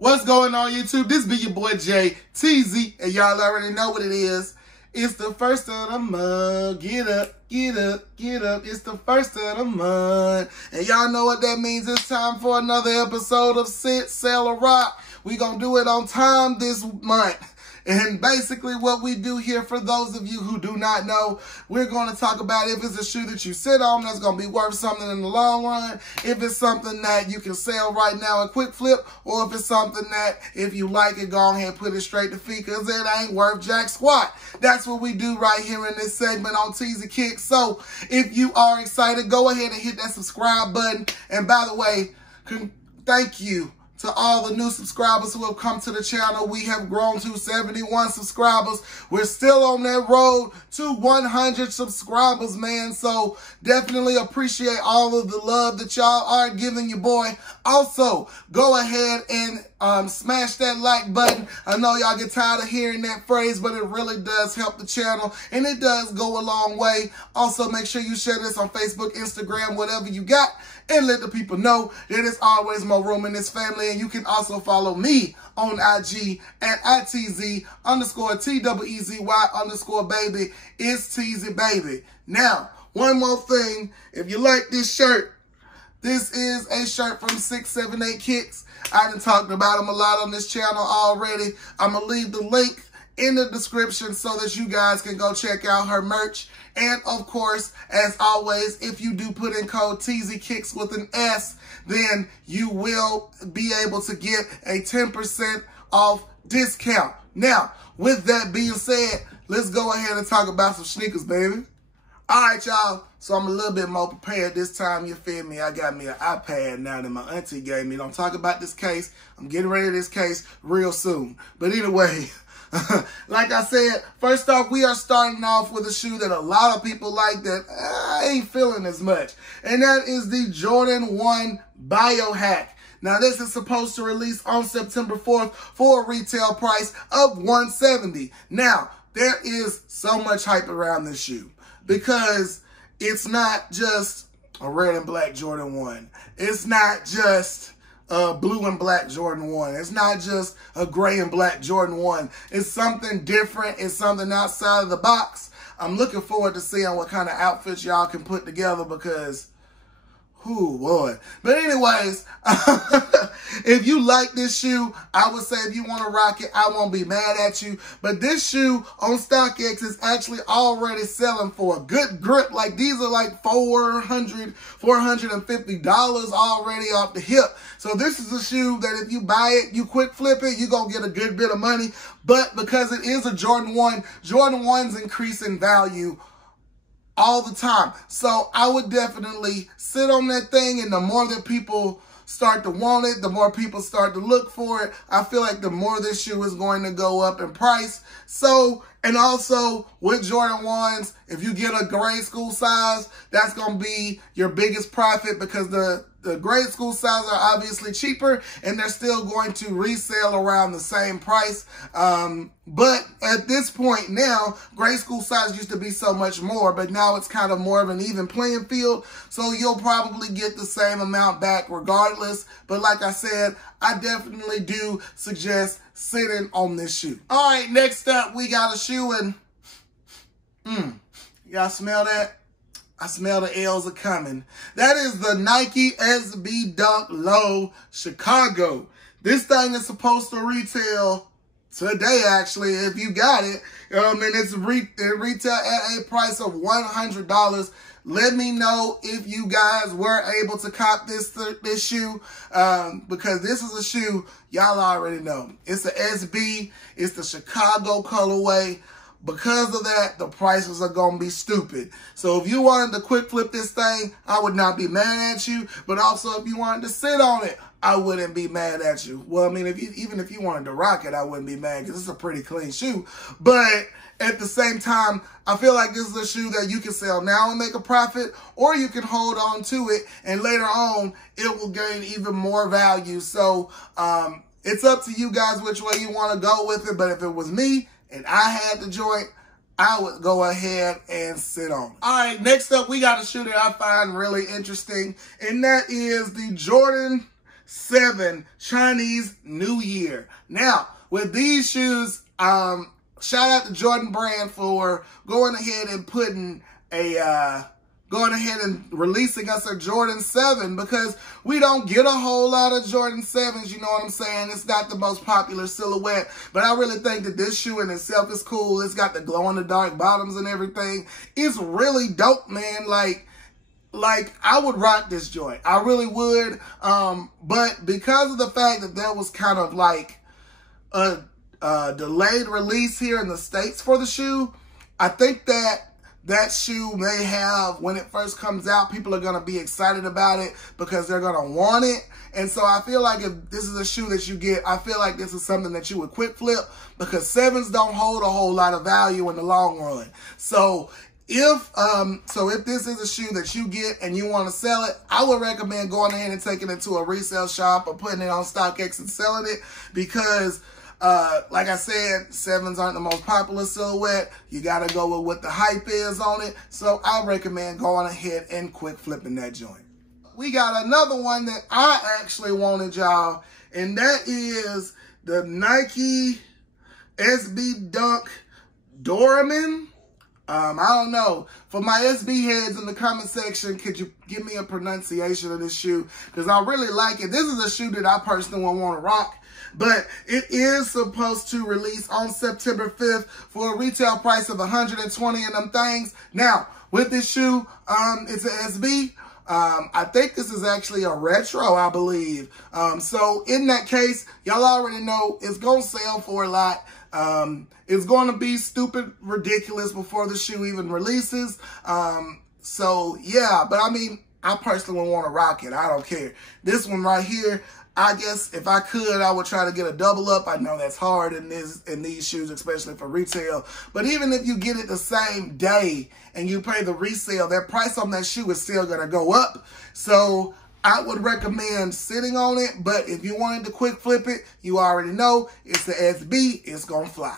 What's going on, YouTube? This be your boy Jay TZ, and y'all already know what it is. It's the first of the month. Get up, get up, get up. It's the first of the month. And y'all know what that means. It's time for another episode of Sit, Sell, or Rock. We gonna do it on time this month. And basically what we do here, for those of you who do not know, we're going to talk about if it's a shoe that you sit on that's going to be worth something in the long run, if it's something that you can sell right now and quick flip, or if it's something that if you like it, go ahead and put it straight to feet because it ain't worth jack squat. That's what we do right here in this segment on TZ Kicks. So if you are excited, go ahead and hit that subscribe button. And by the way, thank you to all the new subscribers who have come to the channel. We have grown to 71 subscribers. We're still on that road to 100 subscribers, man. So definitely appreciate all of the love that y'all are giving your boy. Also, go ahead and smash that like button. I know y'all get tired of hearing that phrase, but it really does help the channel, and it does go a long way. Also, make sure you share this on Facebook, Instagram, whatever you got, and let the people know that there's always more room in this family. And you can also follow me on IG at ITZ_TWEZY_baby. It's TZ baby. Now, one more thing. If you like this shirt, this is a shirt from 678 Kicks. I done talked about them a lot on this channel already. I'm going to leave the link in the description so that you guys can go check out her merch. And of course, as always, if you do put in code TZKicks with an S, then you will be able to get a 10% off discount. Now, with that being said, let's go ahead and talk about some sneakers, baby. All right, y'all. So I'm a little bit more prepared this time, you feel me? I got me an iPad now that my auntie gave me. Don't talk about this case. I'm getting ready to this case real soon. But anyway, like I said, first off, we are starting off with a shoe that a lot of people like that I ain't feeling as much. And that is the Jordan 1 Biohack. Now, this is supposed to release on September 4th for a retail price of $170. Now, there is so much hype around this shoe because it's not just a red and black Jordan 1. It's not just a blue and black Jordan 1. It's not just a gray and black Jordan 1. It's something different. It's something outside of the box. I'm looking forward to seeing what kind of outfits y'all can put together because, oh boy. But anyways, if you like this shoe, I would say if you want to rock it, I won't be mad at you. But this shoe on StockX is actually already selling for a good grip. Like, these are like $450 already off the hip. So this is a shoe that if you buy it, you quick flip it, you're going to get a good bit of money. But because it is a Jordan 1, Jordan 1s increase in value all the time. So I would definitely sit on that thing, and the more that people start to want it, the more people start to look for it, I feel like the more this shoe is going to go up in price. So, and also with Jordan 1s, if you get a grade school size, that's going to be your biggest profit because the grade school size are obviously cheaper and they're still going to resell around the same price. But at this point now, grade school size used to be so much more, but now it's kind of more of an even playing field. So you'll probably get the same amount back regardless. But like I said, I definitely do suggest sitting on this shoe. All right, next up, we got a shoe, and y'all smell that? I smell the L's are coming. That is the Nike SB Dunk Low Chicago. This thing is supposed to retail today, actually, if you got it. And it retail at a price of $100. Let me know if you guys were able to cop this shoe, because this is a shoe y'all already know. It's a SB. It's the Chicago colorway. Because of that, the prices are going to be stupid. So if you wanted to quick flip this thing, I would not be mad at you. But also, if you wanted to sit on it, I wouldn't be mad at you. Well, I mean, even if you wanted to rock it, I wouldn't be mad because it's a pretty clean shoe. But at the same time, I feel like this is a shoe that you can sell now and make a profit, or you can hold on to it and later on it will gain even more value. So it's up to you guys which way you want to go with it. But if it was me and I had the joint, I would go ahead and sit on. All right, next up, we got a shoe that I find really interesting, and that is the Jordan 7 Chinese New Year. Now, with these shoes, shout out to Jordan Brand for going ahead and putting going ahead and releasing us a Jordan 7, because we don't get a whole lot of Jordan 7s, you know what I'm saying? It's not the most popular silhouette, but I really think that this shoe in itself is cool. It's got the glow-in-the-dark bottoms and everything. It's really dope, man. Like I would rock this joint. I really would. But because of the fact that there was kind of like a delayed release here in the States for the shoe, I think that shoe may have, when it first comes out, people are going to be excited about it because they're going to want it. And so I feel like if this is a shoe that you get, I feel like this is something that you would quick flip, because 7s don't hold a whole lot of value in the long run. So if this is a shoe that you get and you want to sell it, I would recommend going ahead and taking it to a resale shop or putting it on StockX and selling it, because like I said, 7s aren't the most popular silhouette. You got to go with what the hype is on it. So I recommend going ahead and quick flipping that joint. We got another one that I actually wanted, y'all, and that is the Nike SB Dunk Doraemon. I don't know. For my SB heads in the comment section, could you give me a pronunciation of this shoe? Because I really like it. This is a shoe that I personally would want to rock. But it is supposed to release on September 5th for a retail price of $120 and them things. Now, with this shoe, it's an SB. I think this is actually a retro, I believe. So in that case, y'all already know it's going to sell for a lot. It's going to be stupid ridiculous before the shoe even releases. So yeah, but I mean, I personally would want to rock it. I don't care. This one right here, I guess if I could, I would try to get a double up. I know that's hard in these shoes, especially for retail. But even if you get it the same day and you pay the resale, that price on that shoe is still going to go up. So I would recommend sitting on it. But if you wanted to quick flip it, you already know it's the SB. It's going to fly.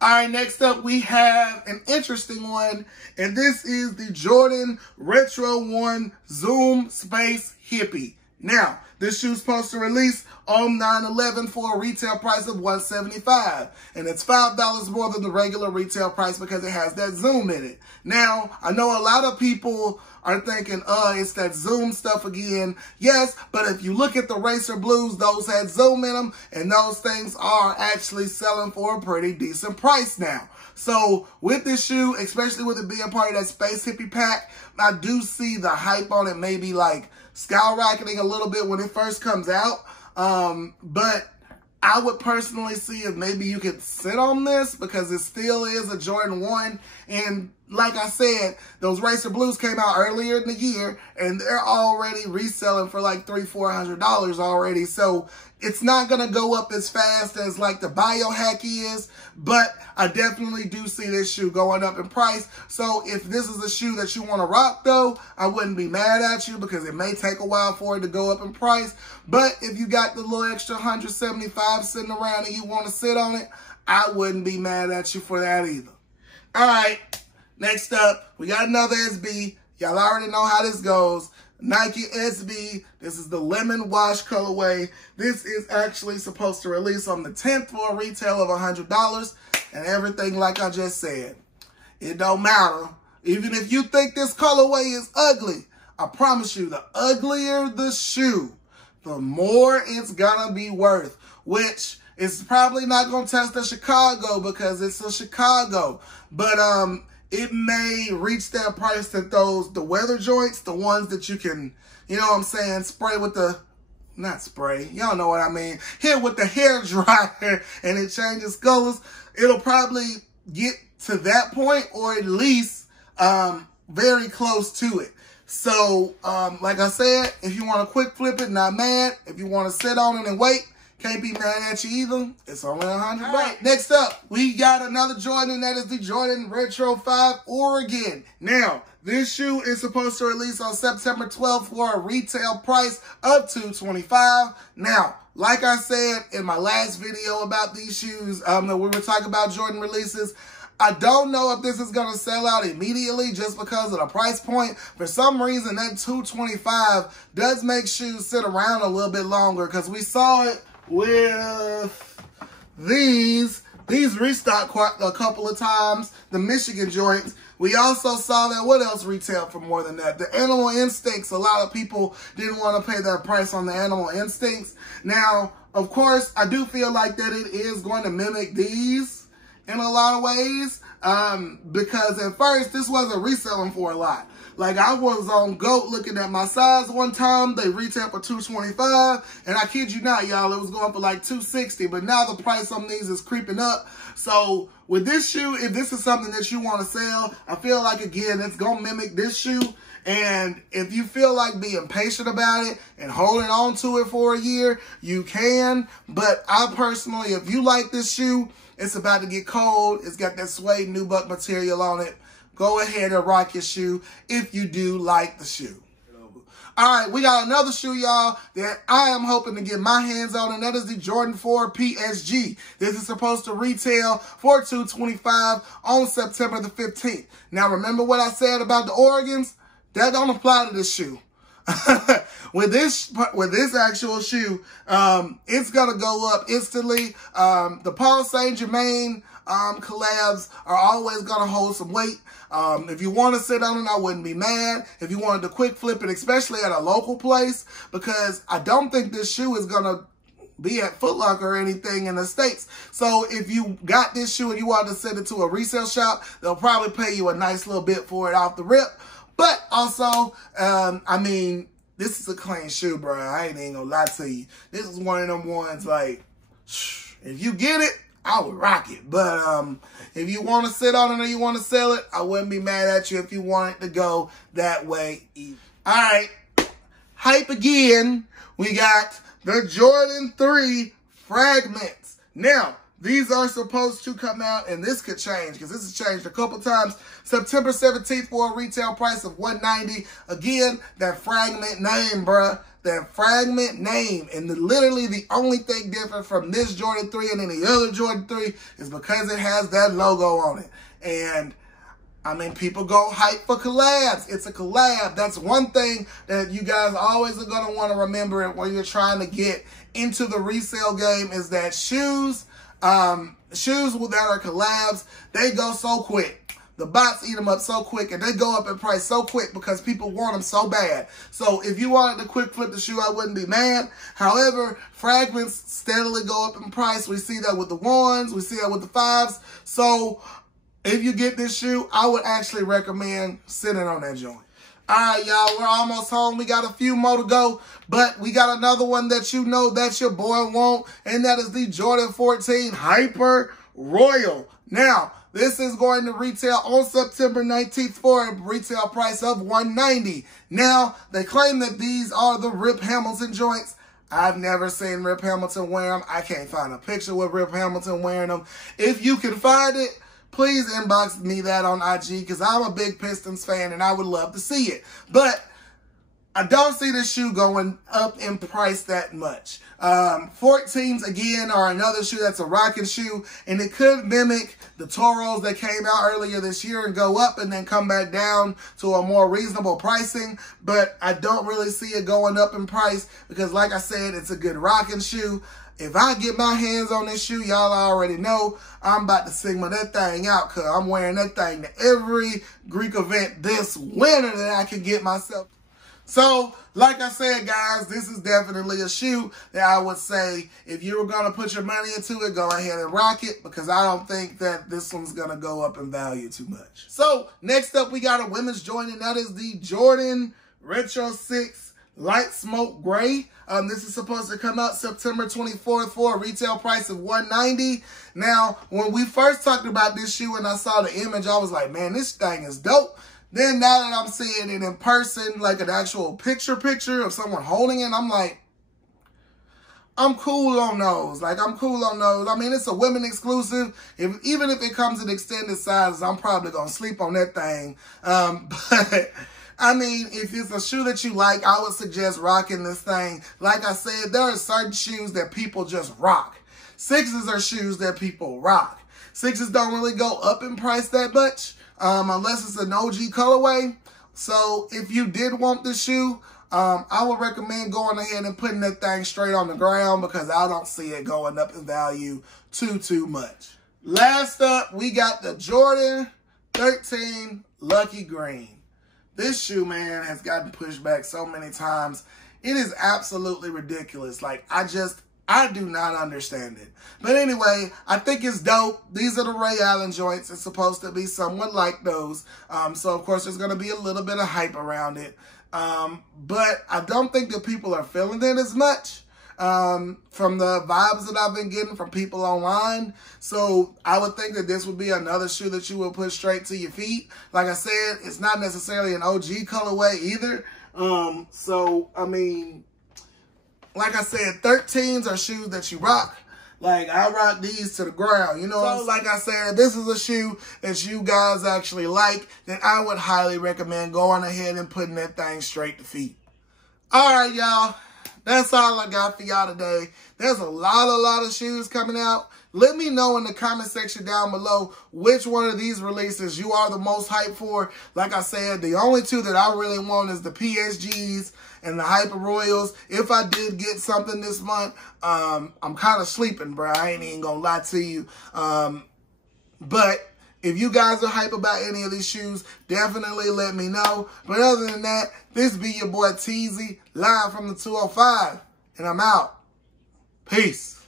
All right, next up, we have an interesting one. And this is the Jordan Retro 1 Zoom Space Hippie. Now, this shoe's supposed to release on 9/11 for a retail price of $175, and it's $5 more than the regular retail price because it has that zoom in it. Now, I know a lot of people are thinking, it's that zoom stuff again. Yes, but if you look at the Racer Blues, those had zoom in them, and those things are actually selling for a pretty decent price now. So with this shoe, especially with it being part of that Space Hippie pack, I do see the hype on it maybe like skyrocketing a little bit when it first comes out. But I would personally see if maybe you could sit on this, because it still is a Jordan 1. And like I said, those Racer Blues came out earlier in the year, and they're already reselling for like $300-400 already. So it's not going to go up as fast as like the Biohack is, but I definitely do see this shoe going up in price. So if this is a shoe that you want to rock though, I wouldn't be mad at you, because it may take a while for it to go up in price. But if you got the little extra $175 sitting around and you want to sit on it, I wouldn't be mad at you for that either. All right, next up, we got another SB. Y'all already know how this goes. Nike SB. This is the lemon wash colorway. This is actually supposed to release on the 10th for a retail of $100. And everything like I just said, it don't matter. Even if you think this colorway is ugly, I promise you, the uglier the shoe, the more it's gonna be worth. Which is probably not gonna test the Chicago, because it's a Chicago. But it may reach that price that the weather joints, the ones that you can, you know what I'm saying, spray with the, not spray, y'all know what I mean, hit with the hair dryer and it changes colors. It'll probably get to that point, or at least very close to it. So, like I said, if you want to quick flip it, not mad. If you want to sit on it and wait, can't be mad at you either. It's only $100. All right, next up, we got another Jordan. That is the Jordan Retro 5 Oregon. Now, this shoe is supposed to release on September 12th for a retail price of $225. Now, like I said in my last video about these shoes, that we were talking about Jordan releases, I don't know if this is going to sell out immediately just because of the price point. For some reason, that $225 does make shoes sit around a little bit longer, because we saw it with these restocked quite a couple of times, the Michigan joints. We also saw that, what else retailed for more than that? The Animal Instincts. A lot of people didn't want to pay that price on the Animal Instincts. Now, of course, I do feel like that it is going to mimic these in a lot of ways, because at first this wasn't reselling for a lot. Like, I was on GOAT looking at my size one time. They retailed for $225, and I kid you not, y'all, it was going for like $260. But now the price on these is creeping up. So with this shoe, if this is something that you want to sell, I feel like, again, it's going to mimic this shoe. And if you feel like being patient about it and holding on to it for a year, you can. But I personally, if you like this shoe, it's about to get cold. It's got that suede nubuck material on it. Go ahead and rock your shoe if you do like the shoe. All right, we got another shoe, y'all, that I am hoping to get my hands on, and that is the Jordan 4 PSG. This is supposed to retail for $225 on September the 15th. Now, remember what I said about the Oregons? That don't apply to this shoe. With this actual shoe, it's gonna go up instantly. The Paul Saint Germain collabs are always gonna hold some weight. If you want to sit on it, I wouldn't be mad. If you wanted to quick flip it, especially at a local place, because I don't think this shoe is gonna be at Foot Locker or anything in the States. So if you got this shoe and you wanted to send it to a resale shop, they'll probably pay you a nice little bit for it off the rip. But also, I mean, this is a clean shoe, bro. I ain't gonna lie to you. This is one of them ones, like, if you get it, I would rock it. But if you want to sit on it or you want to sell it, I wouldn't be mad at you if you want it to go that way either. All right, hype again. We got the Jordan 3 Fragments. Now, these are supposed to come out, and this could change because this has changed a couple times. September 17th for a retail price of $190. Again, that Fragment name, bruh. That Fragment name. And literally the only thing different from this Jordan 3 and any other Jordan 3 is because it has that logo on it. And, I mean, people go hype for collabs. It's a collab. That's one thing that you guys always are going to want to remember when you're trying to get into the resale game, is that shoes that are collabs, they go so quick. The bots eat them up so quick, and they go up in price so quick because people want them so bad. So if you wanted to quick flip the shoe, I wouldn't be mad. However, Fragments steadily go up in price. We see that with the 1s. We see that with the 5s. So if you get this shoe, I would actually recommend sitting on that joint. All right, y'all, we're almost home. We got a few more to go, but we got another one that you know that your boy want, and that is the Jordan 14 Hyper Royal. Now, this is going to retail on September 19th for a retail price of $190. Now, they claim that these are the Rip Hamilton joints. I've never seen Rip Hamilton wear them. I can't find a picture with Rip Hamilton wearing them. If you can find it, please inbox me that on IG, because I'm a big Pistons fan and I would love to see it. But I don't see this shoe going up in price that much. 14s, again, are another shoe that's a rocking shoe, and it could mimic the Toros that came out earlier this year and go up and then come back down to a more reasonable pricing. But I don't really see it going up in price because, like I said, it's a good rocking shoe. If I get my hands on this shoe, y'all already know I'm about to Sigma that thing out, because I'm wearing that thing to every Greek event this winter that I can get myself. So, like I said, guys, this is definitely a shoe that I would say if you were going to put your money into it, go ahead and rock it, because I don't think that this one's going to go up in value too much. So, next up, we got a women's joint, and that is the Jordan Retro 6 Light Smoke Gray. This is supposed to come out September 24th for a retail price of $190. Now, when we first talked about this shoe and I saw the image, I was like, man, this thing is dope. Then now that I'm seeing it in person, like an actual picture of someone holding it, I'm like, I'm cool on those. Like, I'm cool on those. I mean, it's a women exclusive. Even if it comes in extended sizes, I'm probably going to sleep on that thing. But I mean, if it's a shoe that you like, I would suggest rocking this thing. Like I said, there are certain shoes that people just rock. 6s are shoes that people rock. 6s don't really go up in price that much unless it's an OG colorway. So if you did want the shoe, I would recommend going ahead and putting that thing straight on the ground because I don't see it going up in value too much. Last up, we got the Jordan 13 Lucky Green. This shoe, man, has gotten pushed back so many times. It is absolutely ridiculous. Like, I do not understand it. But anyway, I think it's dope. These are the Ray Allen joints. It's supposed to be somewhat like those. So, of course, there's going to be a little bit of hype around it. But I don't think that people are feeling it as much from the vibes that I've been getting from people online. So I would think that this would be another shoe that you would put straight to your feet. Like I said, it's not necessarily an OG colorway either. So, I mean, like I said, 13s are shoes that you rock. Like, I rock these to the ground, you know? So, like I said, this is a shoe that you guys actually like, that I would highly recommend going ahead and putting that thing straight to feet. All right, y'all. That's all I got for y'all today. There's a lot of shoes coming out. Let me know in the comment section down below which one of these releases you are the most hyped for. Like I said, the only two that I really want is the PSGs and the Hyper Royals. If I did get something this month, I'm kind of sleeping, bro. I ain't even gonna lie to you. But if you guys are hype about any of these shoes, definitely let me know. But other than that, this be your boy Teezy, live from the 205, and I'm out. Peace.